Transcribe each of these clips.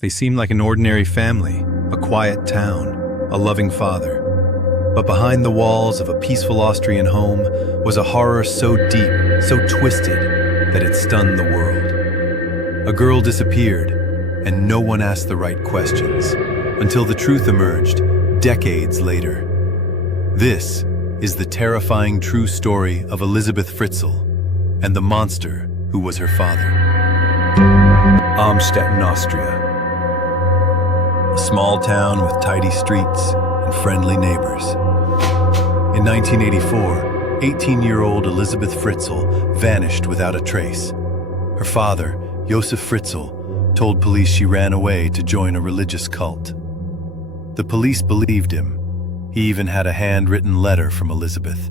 They seemed like an ordinary family, a quiet town, a loving father. But behind the walls of a peaceful Austrian home was a horror so deep, so twisted, that it stunned the world. A girl disappeared, and no one asked the right questions, until the truth emerged decades later. This is the terrifying true story of Elisabeth Fritzl and the monster who was her father. Amstetten, Austria. A small town with tidy streets and friendly neighbors. In 1984, 18-year-old Elisabeth Fritzl vanished without a trace. Her father, Josef Fritzl, told police she ran away to join a religious cult. The police believed him. He even had a handwritten letter from Elisabeth,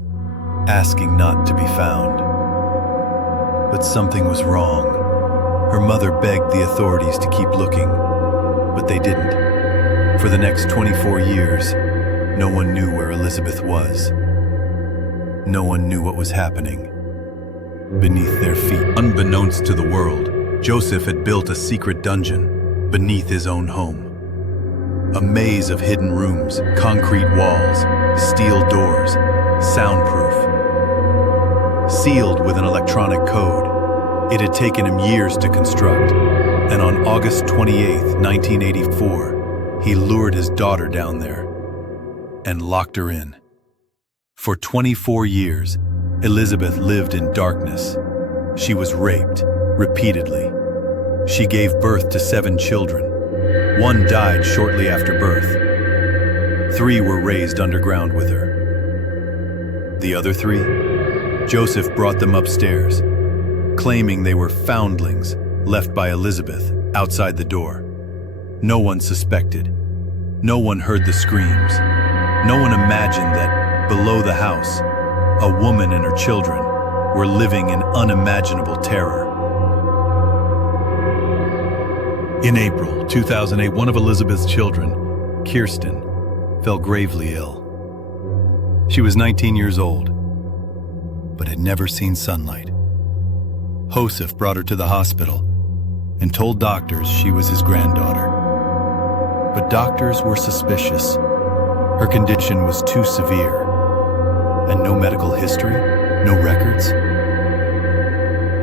asking not to be found. But something was wrong. Her mother begged the authorities to keep looking, but they didn't. For the next 24 years, no one knew where Elisabeth was. No one knew what was happening beneath their feet. Unbeknownst to the world, Josef had built a secret dungeon beneath his own home. A maze of hidden rooms, concrete walls, steel doors, soundproof. Sealed with an electronic code, it had taken him years to construct. And on August 28, 1984, he lured his daughter down there and locked her in. For 24 years, Elisabeth lived in darkness. She was raped repeatedly. She gave birth to 7 children. 1 died shortly after birth. 3 were raised underground with her. The other 3, Josef brought them upstairs, claiming they were foundlings left by Elisabeth outside the door. No one suspected. No one heard the screams. No one imagined that below the house, a woman and her children were living in unimaginable terror. In April 2008, one of Elisabeth's children, Kirsten, fell gravely ill. She was 19 years old, but had never seen sunlight. Josef brought her to the hospital and told doctors she was his granddaughter. But doctors were suspicious. Her condition was too severe, and no medical history, no records.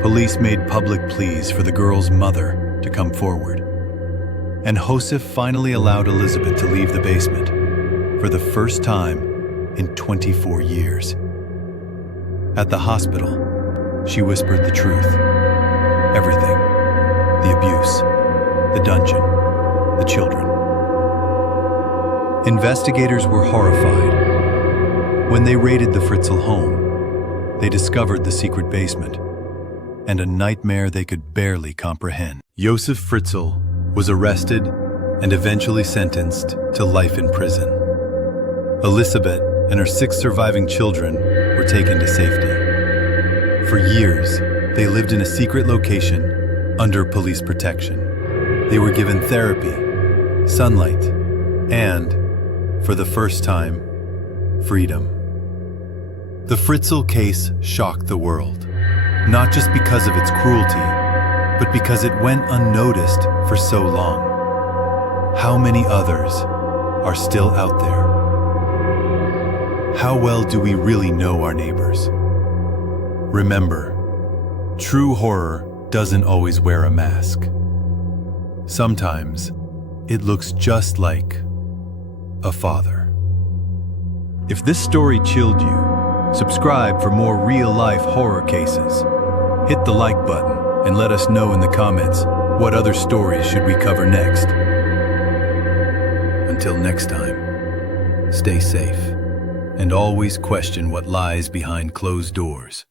Police made public pleas for the girl's mother to come forward, and Josef finally allowed Elisabeth to leave the basement for the first time in 24 years. At the hospital, she whispered the truth. Everything. The abuse, the dungeon, the children. Investigators were horrified. When they raided the Fritzl home, they discovered the secret basement and a nightmare they could barely comprehend. Josef Fritzl was arrested and eventually sentenced to life in prison. Elisabeth and her 6 surviving children were taken to safety. For years, they lived in a secret location under police protection. They were given therapy, sunlight, and, for the first time, freedom. The Fritzl case shocked the world, not just because of its cruelty, but because it went unnoticed for so long. How many others are still out there? How well do we really know our neighbors? Remember, true horror doesn't always wear a mask. Sometimes it looks just like a father. If this story chilled you, subscribe for more real-life horror cases. Hit the like button and let us know in the comments what other stories should we cover next. Until next time, stay safe and always question what lies behind closed doors.